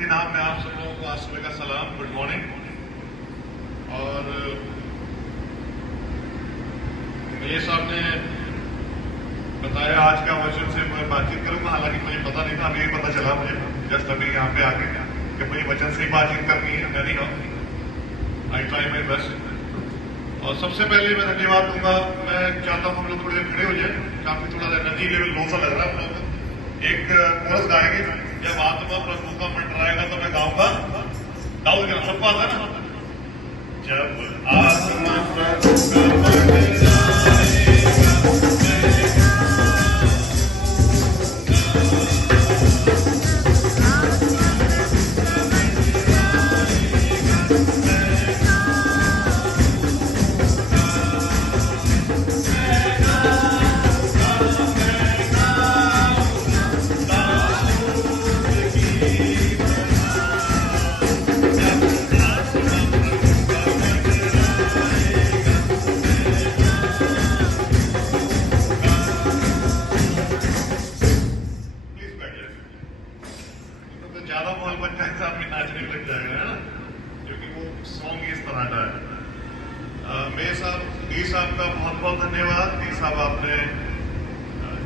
के नाम में आप सब लोगों को आज सुबह का सलाम, गुड मॉर्निंग। और ये साहब ने बताया आज का वचन से मैं बातचीत करूंगा, हालांकि मुझे पता नहीं था, अभी पता चला मुझे जस्ट अभी यहाँ पे आके कि मुझे वचन से ही बातचीत करनी है। Very I try my best. और सबसे पहले मैं धन्यवाद दूंगा। मैं चाहता हूँ हम लोग थोड़ी देर खड़े हो जाए, काफी थोड़ा एनर्जी लेवल लो सा लग रहा है हम लोग को। एक कोरस गाएंगे, जब आत्मा प्रभु का मंडराएगा तो मैं गाऊंगा। गाओ क्या सबको आता है ना? जब आत्मा प्रभु का मंडराएगा ज्यादा माहौल बन जाए तो आपके नाचने लग जाएगा, है ना? क्योंकि वो सॉन्ग इस तरह का है। मेरे साहब डी साहब का बहुत बहुत धन्यवाद। डी साहब आपने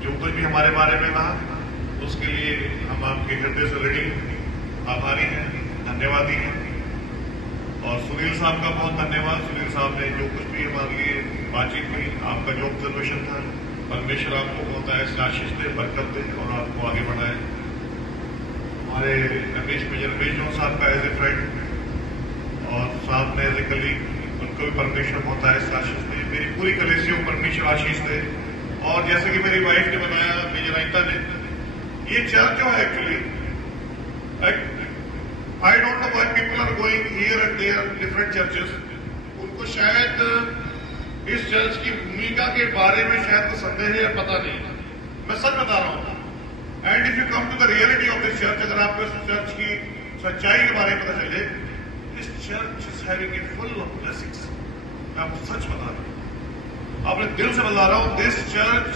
जो कुछ भी हमारे बारे में कहा उसके लिए हम आपके हृदय से ऋणी आभारी हैं, धन्यवादी हैं। और सुनील साहब का बहुत धन्यवाद। सुनील साहब ने जो कुछ भी हमारे लिए बातचीत हुई, आपका जो ऑब्जर्वेशन था, परमेश्वर आपको बहुत ऐसे आशीष दे, बरकत दे और आपको आगे बढ़ाए। हमारे रमेश जॉन साहब का एज ए फ्रेंड और साथ में एज ए कलीग, उनको भी परमेश्वर बहुत ऐसे आशीष दे। मेरी पूरी कलीसियों को परमेश्वर आशीष दे। और जैसे कि मेरी वाइफ ने बताया, मेजर अनिता ने, ये चर्च जो है actually, I don't know why people are going here and there different churches. उनको शायद इस चर्च की भूमिका के बारे में शायद तो संदेह है, पता नहीं। मैं सच बता रहा हूं। And if you come to the reality of this church, अगर आपको इस चर्च की सच्चाई के बारे में पता चले, this church is having it full of blessings. मैं आपको सच बता रहा हूं, अपने दिल से बता रहा हूं, this church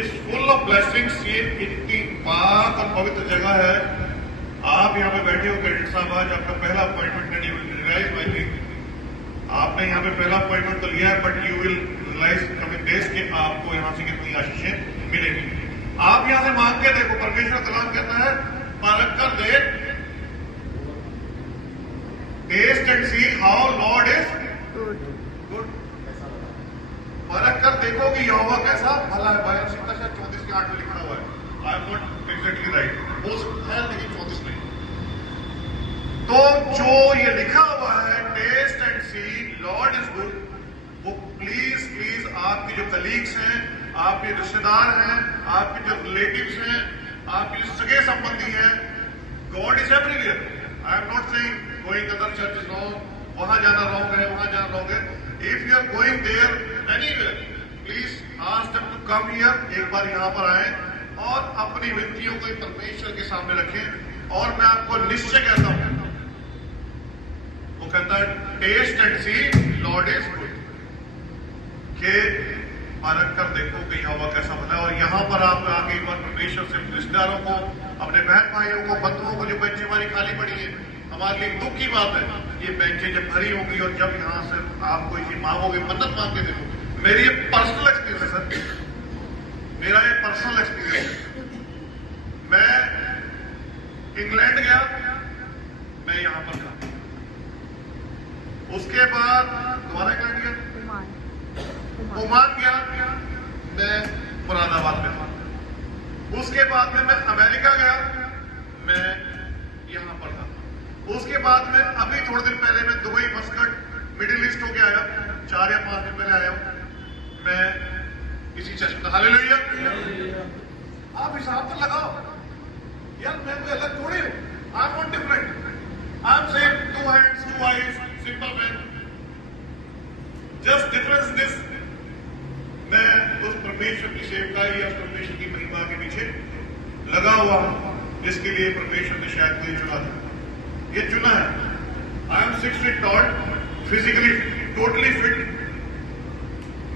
is full of blessings. ये इतनी पाक और पवित्र जगह है। आप यहाँ पे बैठे हो कैडेट साहब, आज आपका पहला अपॉइंटमेंट है, you will realise my thing. आपने यहाँ पे पहला अपॉइंटमेंट तो लिया है, but you will realise coming days के आपको यहाँ से कितनी आशीषें मिलेगी। आप यहां से मांग के देखो, परमेश्वर कलाम कहता है, परख कर देख, taste and see how Lord is good. परख कर देखो कि यहोवा कैसा भला है। बयान सीता शायद 34 के 8 में लिखा हुआ है। आई एम नॉट एग्जैक्टली राइट, हो सकता है लेकिन 34 नहीं। तो जो ये लिखा हुआ है, taste and see Lord is good, वो प्लीज प्लीज आपके जो कलीग्स हैं, आपके रिश्तेदार हैं, आपके जो रिलेटिव्स हैं, आपके जो सगे संबंधी हैं, God is everywhere. I am not saying going other church is wrong, वहां जाना रॉन्ग है, वहां जाना रॉन्ग है। If you are going there anywhere, please ask them to come here. एक बार यहां पर आए और अपनी विनतियों को परमेश्वर के सामने रखें। और मैं आपको निश्चय कहता हूं, वो कहता है taste and see Lord is good, के परख कर देखो कि यहोवा कैसा भला है। और यहाँ पर आप आगे एक बार परमेश्वर से रिश्तेदारों को, अपने बहन भाइयों को, बंधुओं को, जो बेंचें हमारी खाली पड़ी है, हमारे लिए दुख की बात है। ये बेंचें जब भरी होंगी और जब यहाँ से आप कोई चीज मांगोगे, मदद मांग के देखो। मेरी ये पर्सनल एक्सपीरियंस है सर, मेरा ये पर्सनल एक्सपीरियंस है। मैं इंग्लैंड गया, मैं यहाँ पर था। उसके बाद दोबारा इंग्लैंड गया, ओमान गया, मैं मुरादाबाद में था। उसके बाद में मैं अमेरिका गया, मैं यहां पर था। उसके बाद में अभी थोड़े दिन पहले मैं दुबई, मस्कट, मिडिल ईस्ट होके आया, 4 या 5 दिन पहले आया हूं मैं इसी चर्च में। हालेलुया। आप हिसाब तो लगाओ यार, मैं कोई अलग थोड़ी हूं। आई am not different, I am same, 2 hands 2 eyes, simple man. Just difference this, मैं उस परमेश्वर की सेवकाई या उस परमेश्वर की महिमा के पीछे लगा हुआ हूं, जिसके लिए परमेश्वर ने शायद कोई चुना था। ये चुना है। I am 6 feet tall, physically totally fit.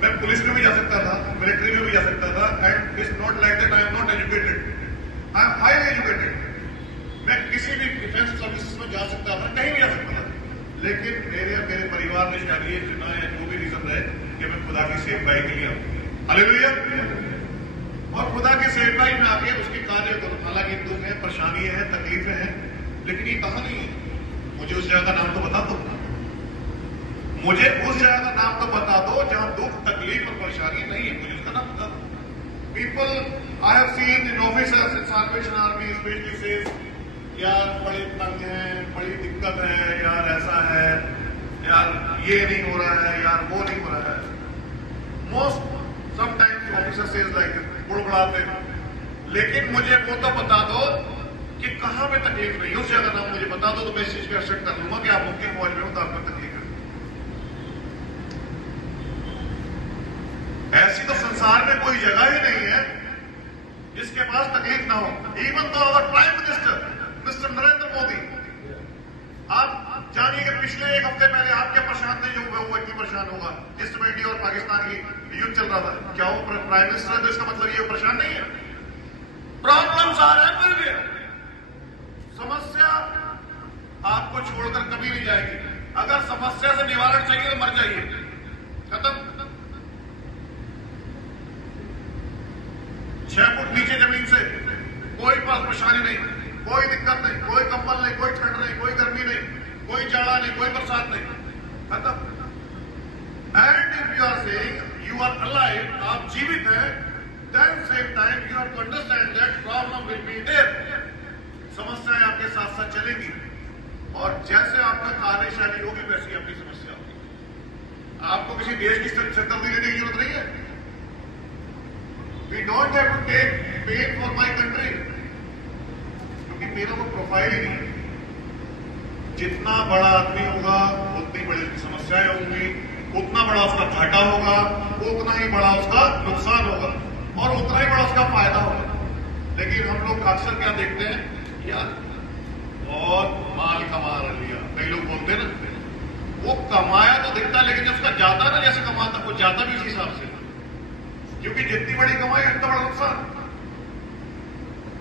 मैं पुलिस में भी जा सकता था, मिलिट्री में भी जा सकता था। And it's not like that I am not educated, I am highly educated. मैं किसी भी डिफेंस सर्विसेज में जा सकता था, कहीं भी जा सकता था, लेकिन मेरे परिवार ने शायद ये चुना या जो भी रीजन रहे कि मैं खुदा की सेवकाई के लिए आऊं। हालेलुया। और खुदा की सेवकाई में आके उसके कार्य करूं। हालांकि दुख है, परेशानी है, तकलीफें हैं, लेकिन ये कहां नहीं है। मुझे उस जगह का नाम तो बता दो, मुझे उस जगह का नाम तो बता दो जहां दुख, तकलीफ और परेशानी नहीं है, मुझे उसका नाम बता दो। People I have seen in officers in Salvation Army specially says, यार बड़ी तंग है, बड़ी दिक्कत है, यार ऐसा है, यार ये नहीं हो रहा है, यार वो नहीं हो रहा है। Most sometimes officer says like बुड़बुड़ाते हैं, लेकिन मुझे वो तो बता दो कि कहां पे तकलीफ नहीं है, उस जगह नाम मुझे बता दो, तो मैं इस चीज पे एक्सेप्ट कर लूंगा कि आप मुक्ति फौज में हो तो आपको तकलीफ है। ऐसी तो संसार में कोई जगह ही नहीं है जिसके पास तकलीफ ना हो। इवन तो our prime minister mister Narendra Modi, आप जानिए कि पिछले एक हफ्ते पहले आप क्या परेशान थे, जो वो व्यक्ति परेशान होगा जिसमें इंडिया और पाकिस्तान की युद्ध चल रहा था। क्या वो प्राइम मिनिस्टर है तो इसका मतलब ये परेशान नहीं है? प्रॉब्लम्स आ रहे हैं, फिर भी समस्या आपको छोड़कर कभी नहीं जाएगी। अगर समस्या से निवारण चाहिए तो मर जाइए, खत्म। 6 फुट नीचे जमीन से कोई परेशानी नहीं, कोई दिक्कत नहीं, कोई कंबल नहीं, कोई ठंड नहीं, कोई गर्मी नहीं, कोई जाड़ा नहीं, कोई बरसात नहीं, खत्म। And if you are saying you are alive, आप जीवित हैं, then same time you have to understand that problem will be there. समस्याएं आपके साथ साथ चलेंगी, और जैसे आपका कार्यशैली होगी वैसी आपकी समस्या होगी। आपको किसी देश की सरदर्दी लेने की जरूरत नहीं है। We don't have to take pain for my country, क्योंकि मेरा वो प्रोफाइल ही नहीं है। जितना बड़ा आदमी होगा उतनी बड़ी उसकी समस्याएं होंगी, उतना बड़ा उसका घाटा होगा, उतना ही बड़ा उसका नुकसान होगा, और उतना ही बड़ा उसका फायदा होगा। लेकिन हम लोग अक्सर क्या देखते हैं, यार बहुत माल कमा लिया, कई लोग बोलते हैं ना, वो कमाया तो दिखता है, लेकिन उसका जाता ना जैसे कमाता, वो जाता भी इस हिसाब से, क्योंकि जितनी बड़ी कमाई उतना बड़ा नुकसान।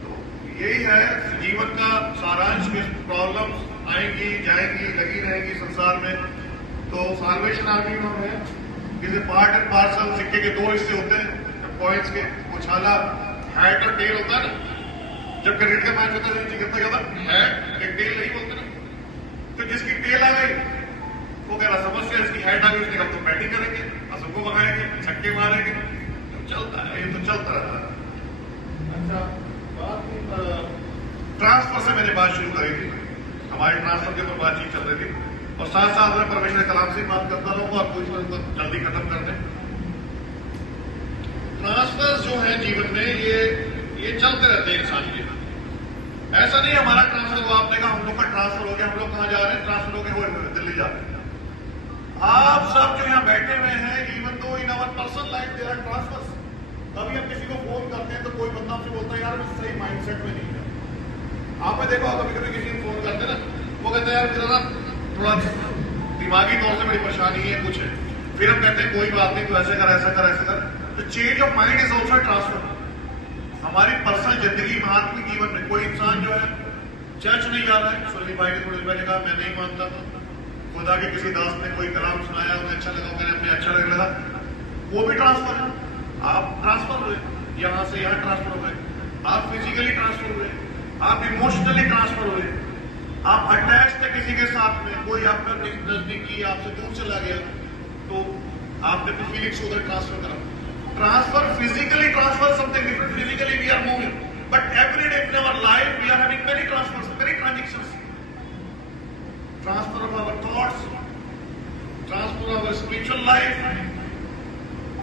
तो यही है जीवन का सारांश। प्रॉब्लम्स आएंगी जाएंगी, लगी रहेंगी संसार में। तो साल्वेशन आर्मी में है किसी पार्ट एंड पार्सल, सिक्के के 2 हिस्से होते हैं पॉइंट्स के, उछाला हैट और टेल होता है ना। जब क्रिकेट का मैच होता है कितना क्या होता है, एक टेल नहीं बोलते ना। तो जिसकी टेल आ गई वो कह रहा समस्या, इसकी हैट आ गई, उसने कहा तो बैटिंग करेंगे, सबको भगाएंगे, छक्के मारेंगे, चलता है, ये तो चलता रहता है। अच्छा, ट्रांसफर से मैंने बात शुरू करी थी, हमारे ट्रांसफर के ऊपर बातचीत चल रही थी, और साथ साथ में परमेश्वर के कलाम से बात करता रहूंगा और कुछ तो जल्दी खत्म कर दें। ट्रांसफर जो है जीवन में ये चलते रहते हैं इंसान के। ऐसा नहीं हमारा ट्रांसफर हुआ, आपने कहा हम लोग का ट्रांसफर हो गया, हम लोग कहां जा रहे हैं, ट्रांसफर हो गया हुए दिल्ली जा रहे हैं। आप सब जो यहाँ बैठे हुए हैं, even though in our personal life there are transfers. कभी हम किसी को फोन करते हैं तो कोई बंदा हमसे बोलता है यार मैं सही माइंडसेट में नहीं है। आपने देखा कभी कभी किसी को फोन करते ना, वो कहते हैं यार मेरा ना थोड़ा दिमागी तौर से बड़ी परेशानी है, कुछ है। फिर हम कहते हैं कोई बात नहीं, तो ऐसे कर ऐसा कर ऐसा कर। तो change of mind is also transfer. हमारी पर्सनल जिंदगी में, आत्मिक जीवन में कोई इंसान जो है चर्च नहीं जा रहा है, सुनील भाई ने थोड़ी देर पहले कहा मैं नहीं मानता था, खुदा के किसी दास ने कोई कलाम सुनाया, उन्हें अच्छा लगा, मैंने अपने अच्छा लगने लगा, वो भी ट्रांसफर है। आप ट्रांसफर हुए, यहां से यहां ट्रांसफर हुए, आप फिजिकली ट्रांसफर हुए, आप इमोशनली ट्रांसफर हुए, आप अटैच थे किसी के साथ में, कोई आपका नजदीकी आपसे दूर चला गया तो आपने अपनी फीलिंग्स उधर ट्रांसफर करा। Transfer physically, transfer something different. Physically we are moving, but every day in our life we are having many transfers, many transactions. Transfer of our thoughts, transfer of our spiritual life,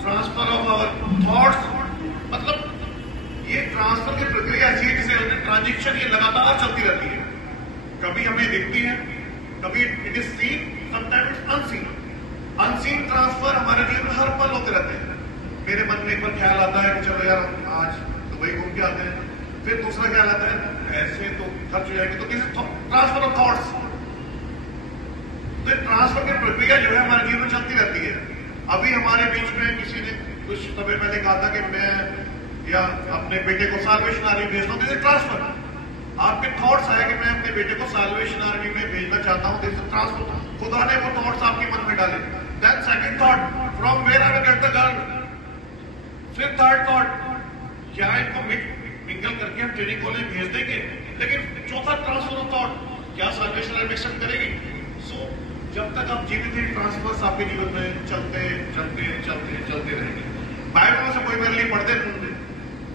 transfer of our thoughts. मतलब ये transfer की प्रक्रिया ऐसी है जिसे transaction ये लगातार चलती रहती है। कभी हमें दिखती है, कभी it is seen, sometime it's unseen. Unseen transfer हमारे जीवन में हर पल होते रहते हैं। मेरे मन में एक बार ख्याल आता है कि चलो यार आज दुबई घूम के आते हैं, फिर दूसरा ख्याल आता है ऐसे तो खर्च हो जाएंगे, तो किसी ट्रांसफर ऑफ थॉट्स। तो ट्रांसफर की प्रक्रिया जो है हमारे जीवन में चलती रहती है। अभी हमारे बीच में किसी ने कुछ समय पहले कहा था कि मैं या अपने बेटे को साल्वेशन आर्मी भेजना हूं, तो ट्रांसफर। आपके थॉट्स आए कि मैं अपने बेटे को साल्वेशन आर्मी में भेजना चाहता हूं, दिस ट्रांसफर, खुदा ने वो थॉट्स आपके मन में डाले। Then second thought, from where I will get the girl. फिर थर्ड थॉट, क्या इनको मिंगल करके हम ट्रेनिंग कॉलेज भेज देंगे। लेकिन चौथा ट्रांसफर ऑफ थॉट, क्या साल्वेशन आर्मी एक्सेप्ट करेगी। सो जब तक आप जीवित हैं, ट्रांसफर्स आपके जीवन में चलते चलते चलते चलते रहेंगे। बाइबल में से कोई मेरे लिए पढ़ते ढूंढते,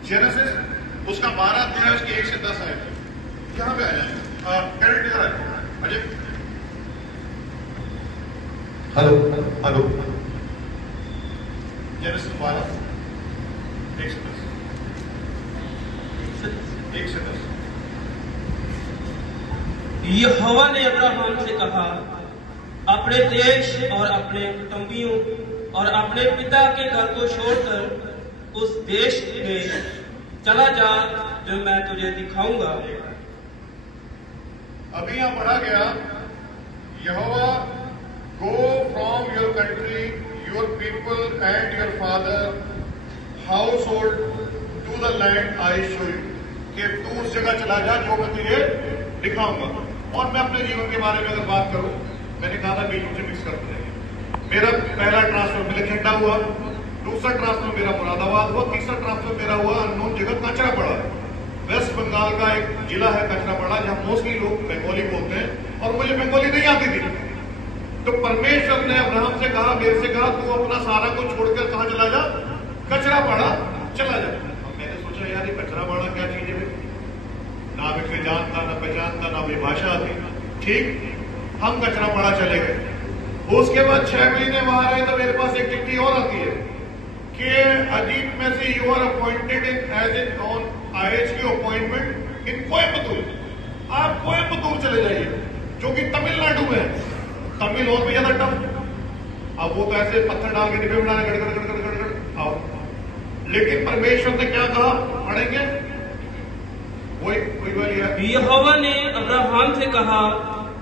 जेनेसिस उसका 12 अध्याय उसके 1 से 10 आए थे। यहाँ पे आ जाए कैरेट इधर आए अजय। हेलो हेलो, जेनेसिस 12 1 से 10, 1 से 10। यहोवा ने अब्राहम से कहा, अपने देश और अपने कुटुंबियों और अपने पिता के घर को छोड़कर उस देश में चला जा जो मैं तुझे दिखाऊंगा। अभी यहां पढ़ा गया, Jehovah go from your country, your people and your father house hold to the land I show you, कि तू उस जगह चला जा जो मैं तुझे दिखाऊंगा। और मैं अपने जीवन के बारे में अगर बात करूं, मैंने कहा था बीच में मिक्स करते रहेंगे। मेरा पहला ट्रांसफर मिलखेंडा हुआ, दूसरा ट्रांसफर मेरा मुरादाबाद हुआ, तीसरा ट्रांसफर मेरा हुआ अननोन जगह कचरा पड़ा। वेस्ट बंगाल का एक जिला है कचरा पड़ा, जहां मोस्टली लोग बंगाली बोलते हैं और मुझे बंगाली नहीं आती थी। तो परमेश्वर ने अब्राहम से कहा, मेरे से कहा, तू अपना सारा कुछ छोड़कर कहां चला जा, कचरा पड़ा चला जा। अब मैंने सोचा यार ये कचरा पड़ा क्या चीज है, ना मैं जानता ना पहचानता ना मेरी भाषा आती। ठीक, हम कचरा पड़ा चले गए। उसके बाद 6 महीने वहां रहे तो मेरे पास एक चिट्ठी और आती है कि अजीत में से you are appointed in as an on IHQ appointment in Coimbatore. आप कोयम्बतूर चले जाइए, जो कि तमिलनाडु में है। तमिल और भी ज्यादा टफ। अब वो तो ऐसे पत्थर डाल के डिब्बे बनाने गड़गड़ आओ। लेकिन परमेश्वर ने क्या कहा, पढ़ेंगे वही वाली है। यहोवा ने अब्राहम से कहा,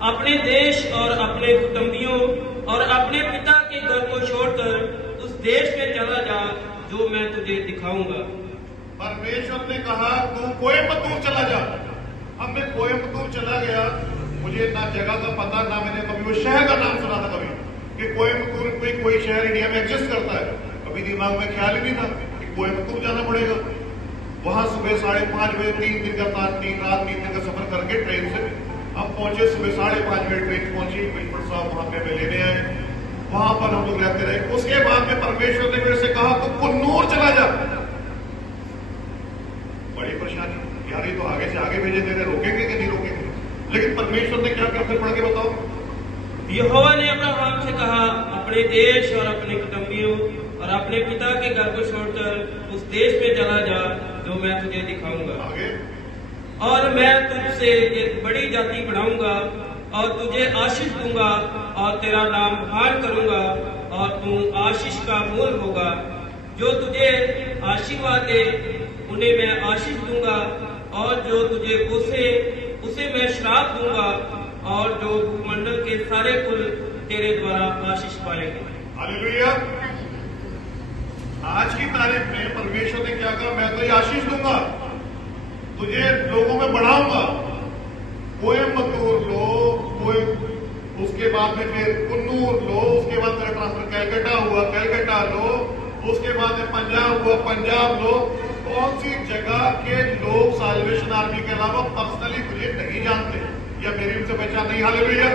अपने देश और अपने कुटुंबियों और अपने पिता के घर को छोड़कर उस देश में चला जा जो मैं तुझे दिखाऊंगा। परमेश्वर ने कहा तू कोयम्बतूर चला जा। अब मैं कोयम्बतूर चला गया, मुझे ना जगह का पता, ना मैंने कभी वो शहर का नाम सुना था कभी कि कोयम्बतूर कोई शहर इंडिया में एग्जिस्ट करता है। कभी दिमाग में ख्याल ही नहीं था कि कोयम्बतूर जाना पड़ेगा। वहां सुबह 5:30 बजे 3 दिन का 3 रात 3 दिन का सफर करके ट्रेन से हम पहुंचे। सुबह 5:30 बजे ट्रेन पहुंची, प्रिंसिपल साहब वहां पे हमें लेने आए। वहां पर हम लोग रहते रहे। उसके बाद में परमेश्वर ने मेरे से कहा तू कुन्नूर चला जा। बड़ी परेशानी यार, ये तो आगे से आगे भेजे दे रहे, रोकेंगे कि नहीं रोकेंगे। लेकिन परमेश्वर ने क्या क्या, पढ़ के बताओ। यहोवा ने अब्राहम से कहा, अपने देश और अपने कुटुंबियों और अपने पिता के घर को छोड़कर उस देश में चला जा जो मैं तुझे दिखाऊंगा। आगे, और मैं तुझसे एक बड़ी जाति बनाऊंगा और तुझे आशीष दूंगा और तेरा नाम महान करूंगा और तू आशीष का मूल होगा। जो तुझे आशीर्वाद दे उन्हें मैं आशीष दूंगा और जो तुझे कोसे उसे मैं श्राप दूंगा और जो भूमंडल के सारे कुल तेरे द्वारा आशीष पाएंगे। हालेलुया। आज की तारीख में परमेश्वर ने क्या कहा, मैं तुझे आशीष दूंगा, तुझे लोगों में बढ़ाऊंगा। कोयम्बतूर लो, उसके बाद में फिर कुन्नूर लो, उसके बाद मेरा ट्रांसफर कैलकाटा हुआ, कैलकाटा लो, उसके बाद में पंजाब हुआ, पंजाब लो। कौन सी जगह के लोग साल्वेशन आर्मी के अलावा पर्सनली मुझे नहीं जानते या मेरी उनसे पहचान नहीं। हालेलुया।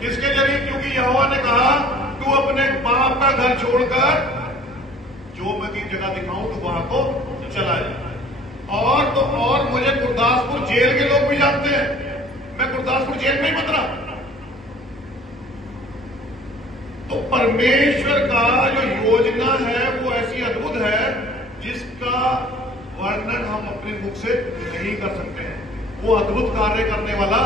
किसके जरिए? क्योंकि यहोवा ने कहा तू अपने बाप का घर छोड़कर जो मैं तीन जगह दिखाऊं तो वहां को चला जाए। और तो और मुझे गुरदासपुर जेल के लोग भी जानते हैं, मैं गुरदासपुर जेल में ही बंद रहा। तो परमेश्वर का जो योजना है वो ऐसी अद्भुत है जिसका वर्णन हम अपने मुख से नहीं कर सकते हैं। वो अद्भुत कार्य करने वाला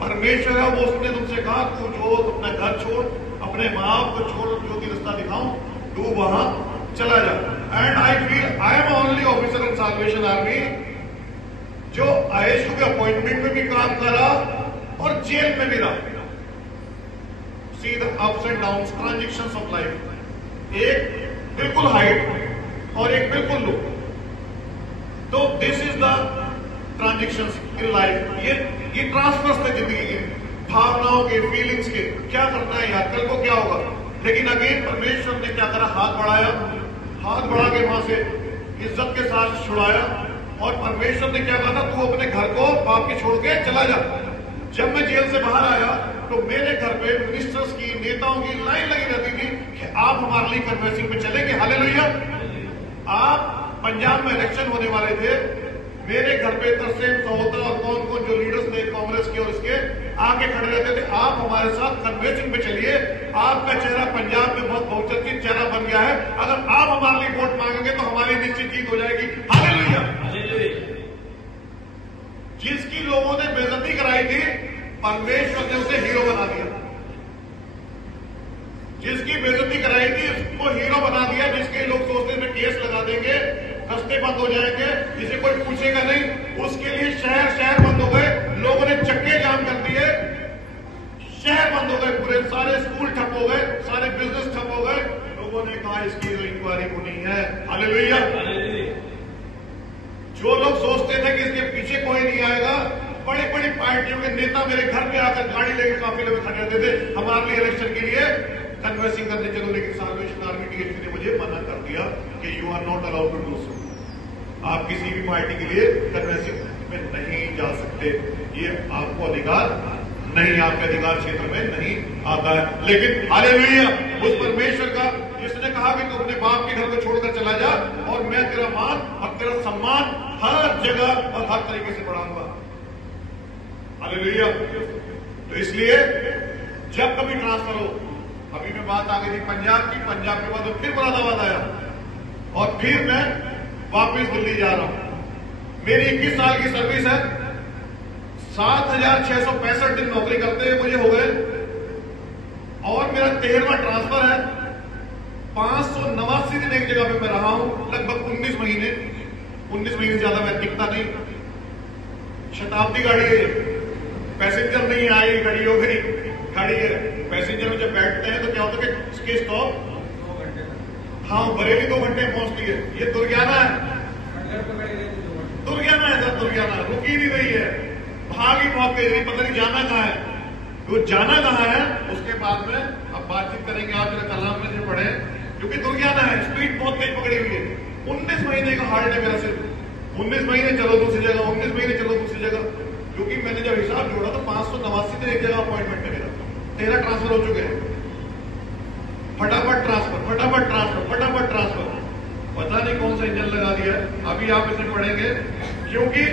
परमेश्वर है। वो उसने तुमसे कहा तू जो अपना घर छोड़, अपने माँ को छोड़, जो भी रास्ता दिखाऊं तू वहां चला जा। And I feel I am only officer in Salvation Army जो IHQ के अपॉइंटमेंट में भी काम करा और जेल में भी रहा। See the ups and downs, transactions of life. एक बिल्कुल हाइट और एक बिल्कुल लो। तो this is the transactions in life, ये ट्रांसफर्स थे जिंदगी के, भावनाओं के, फीलिंग्स के। क्या करना है यार, कल को क्या होगा? लेकिन अगेन परमेश्वर ने क्या करा, हाथ बढ़ाया, हाथ बढ़ा के वहां से इज्जत के साथ छुड़ाया। और परमेश्वर ने क्या कहा था, तू अपने घर को बाप के छोड़ के चला जा। जब मैं जेल से बाहर आया तो मेरे घर पे मिनिस्टर्स की, नेताओं की लाइन लगी रहती थी कि आप हमारे लिए कन्वेंसिंग में चलेंगे। हालेलुया। आप पंजाब में इलेक्शन होने वाले थे, मेरे घर पे तरसेम सहोत्रा और कौन कौन जो लीडर्स थे कांग्रेस के और इसके, आके खड़े रहते थे, आप हमारे साथ कन्वेंसिंग में चलिए, आपका चेहरा पंजाब में बहुत बहुचर्चित चेहरा बन गया है, अगर आप हमारे लिए वोट मांगेंगे तो हमारी निश्चित जीत हो जाएगी। हालेलुया। जिसकी लोगों ने बेइज्जती कराई थी, परमेश्वर ने उसे हीरो बना दिया। जिसकी बेइज्जती कराई थी उसको हीरो बना दिया। जिसके लोग सोचते थे केस लगा देंगे, रास्ते बंद हो जाएंगे, जिसे कोई पूछेगा नहीं, उसके लिए शहर शहर बंद हो गए, लोगों ने चक्के जाम कर दिए, शहर बंद हो गए, पूरे सारे स्कूल ठप हो गए, सारे बिजनेस ठप हो गए। लोगों ने कहा इसकी तो इंक्वायरी होनी है। हालेलुया। जो लोग सोचते थे कि इसके पीछे कोई नहीं आएगा, बड़ी बड़ी पार्टियों के नेता मेरे घर पे आकर गाड़ी लेकर काफिले में खड़े रहते थे हमारे लिए इलेक्शन के लिए कन्वर्सिंग करने चलो। लेकिन साल्वेशन आर्मी डीएसपी ने मुझे मना कर दिया कि you are not allowed to do so. आप किसी भी पार्टी के लिए कन्वर्सिंग में नहीं जा सकते, ये आपको अधिकार नहीं, आपके अधिकार क्षेत्र में नहीं आता है। लेकिन हालेलुया, उस परमेश्वर का जिसने कहा कि तू अपने बाप के घर को छोड़कर चला जा और मैं तेरा मान और तेरा सम्मान हर जगह और हर तरीके से बढ़ाऊंगा। हालेलुया। तो इसलिए जब कभी ट्रांसफर हो, अभी मैं बात आ गई थी पंजाब की, पंजाब के बाद फिर मुरादाबाद आया और फिर मैं वापस दिल्ली जा रहा हूं। मेरी 21 साल की सर्विस है, 7,665 दिन नौकरी करते हुए मुझे हो गए और मेरा 13वां ट्रांसफर है। 589 दिन एक जगह पे मैं रहा हूं, लगभग 19 महीने। 19 महीने से ज्यादा मैं टिकता नहीं। शताब्दी गाड़ी है, पैसेंजर नहीं आई, खड़ी हो गई, खड़ी है। पैसेंजर में जब बैठते हैं तो क्या होता है कि इसके स्टॉप, हाँ बरेली 2 घंटे में पहुंचती है। ये दुर्गियाना है, दुर्गियाना है सर, दुर्गियाना रुकी नहीं रही है, भागी बहुत गई, पता नहीं जाना कहाँ है। वो जाना कहाँ है उसके बाद में अब बातचीत करेंगे। आप जरा कलाम में जो पढ़े, क्योंकि दुर्गियाना है, स्पीड बहुत तेज पकड़ी हुई है। 19 महीने का हार्ड है मेरा सिर्फ। 19 महीने चलो दूसरी जगह, 19 महीने चलो दूसरी जगह, क्योंकि मैंने जब हिसाब जोड़ा तो 589 दिन एक जगह अपॉइंटमेंट है मेरा। 13 ट्रांसफर हो चुके हैं, फटाफट ट्रांसफर, फटाफट ट्रांसफर, फटाफट ट्रांसफर। पता नहीं कौन सा इंजन लगा दिया है, अभी आप इसे पढ़ेंगे। क्योंकि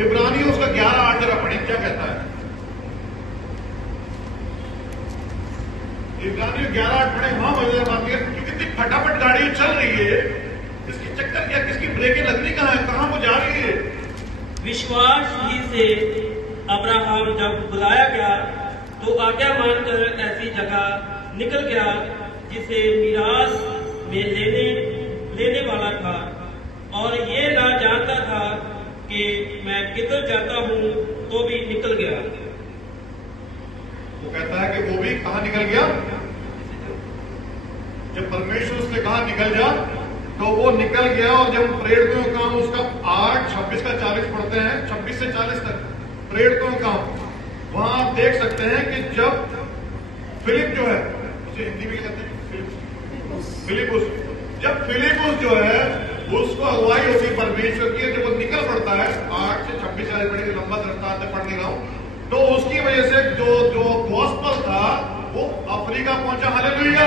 इब्रानियों उसका 11:8 जरा पढ़े, क्या कहता है? इब्रानियों 11:8 पढ़े। वहां मजेदार बात है कि कितनी फटाफट गाड़ी चल रही है, इसकी चक्कर क्या, किसकी ब्रेकें लगनी कहां है, कहां वो जा रही है? विश्वास ही से अब्राहम जब बुलाया गया तो आज्ञा मानकर ऐसी जगह निकल गया जिसे मिरास में लेने वाला था, और ये ना जानता था कि मैं किधर जाता हूं, तो भी निकल गया। वो कहता है कि वो भी कहां निकल गया? जब परमेश्वर उसने कहा निकल जा, तो वो निकल गया। और जब प्रेरितों का काम उसका 8:26 का 40 पढ़ते हैं, 26 से 40 तक प्रेरितों का काम, वहां आप देख सकते हैं कि जब फिलिप जो है, उसे हिंदी में कहते हैं फिलिपुस, जब फिलिपुस जो है उसको अगुवाई होती है परमेश्वर की, जब वो निकल पड़ता है 8 से 26 वाली बड़ी लंबा दरता पढ़ नहीं रहा हूं, तो उसकी वजह से जो गॉस्पल था वो अफ्रीका पहुंचा। हालेलुया।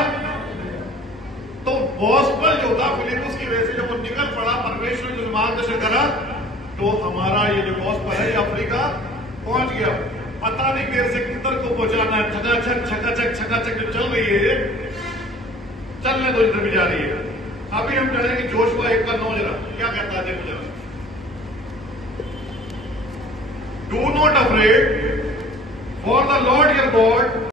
तो गॉस्पल जो था फिलिपुस की वजह से जब वो निकल पड़ा, परमेश्वर ने जो मार्गदर्शन करा, तो हमारा ये जो गॉस्पल है ये अफ्रीका पहुंच गया। पता नहीं देर से किधर को पहुंचाना है, छकाछक जो चल रही है, चलने दो इधर भी जा रही है। अभी हम जानेंगे जोशुआ 1:9 जरा क्या कहता है, देखो जरा। Do not afraid, for the Lord your God